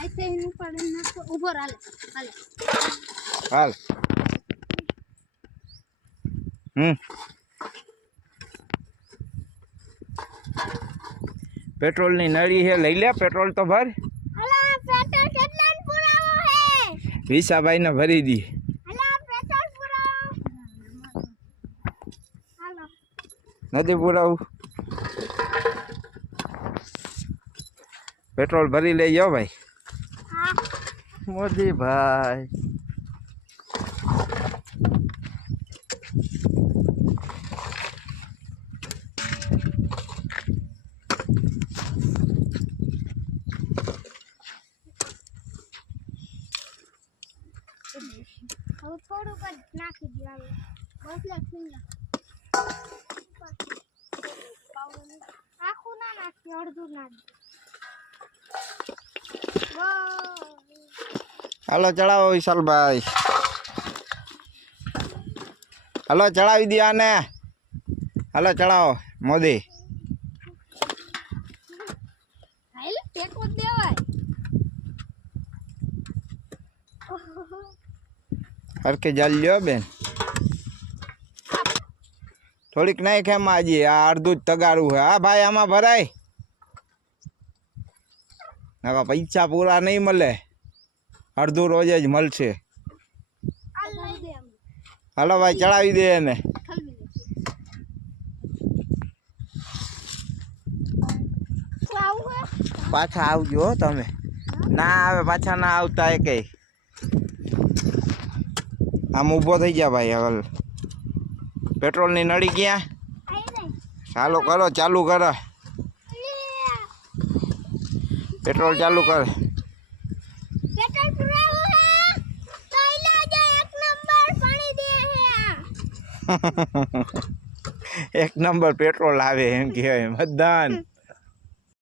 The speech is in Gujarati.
ऐसे ही ऊपर ना तो ऊपर हाल हाल पेट्रोल नी नड़ी है लई ले पेट्रोल तो भर हला पेट्रोल કેટલા પુરાવો હે વિસાભાઈ ને ભરી દી હલા પેટ્રોલ પુરાવો હાલો નથી પુરાવું पेट्रोल भरी ले जाओ भाई हां मोदी भाई હવે થોડું કદ નાખી દેવાનું બસ લખીને આખું ના નાખી અડધું નાખી હાલો ચડાવો વિશાલભાઈ હાલો ચડાવી દે આને હાલો ચડાવો મોદી હાલ ટેકો દેવાય હરકે જાલ લ્યો બેન થોડીક નહીં કેમ આજે આ અડધું જ તગારું હે હા ભાઈ આમાં ભરાય ના પૈસા પૂરા નહીં મળે અડધું રોજ જ મળશે હાલો ભાઈ ચડાવી દે એને પાછા આવજો હો તમે ના આવે પાછા ના આવતા એ કઈ આમ ઊભો થઈ ગયા ભાઈ હવે પેટ્રોલની નળી ક્યાં ચાલો કરો ચાલુ કરો पेट्रोल चालू कर पेट्रोल पुराવો હે તો ઇલાજો એક નંબર પાણી દે હે एक नंबर पेट्रोल आवे एम कहेवाय मतदान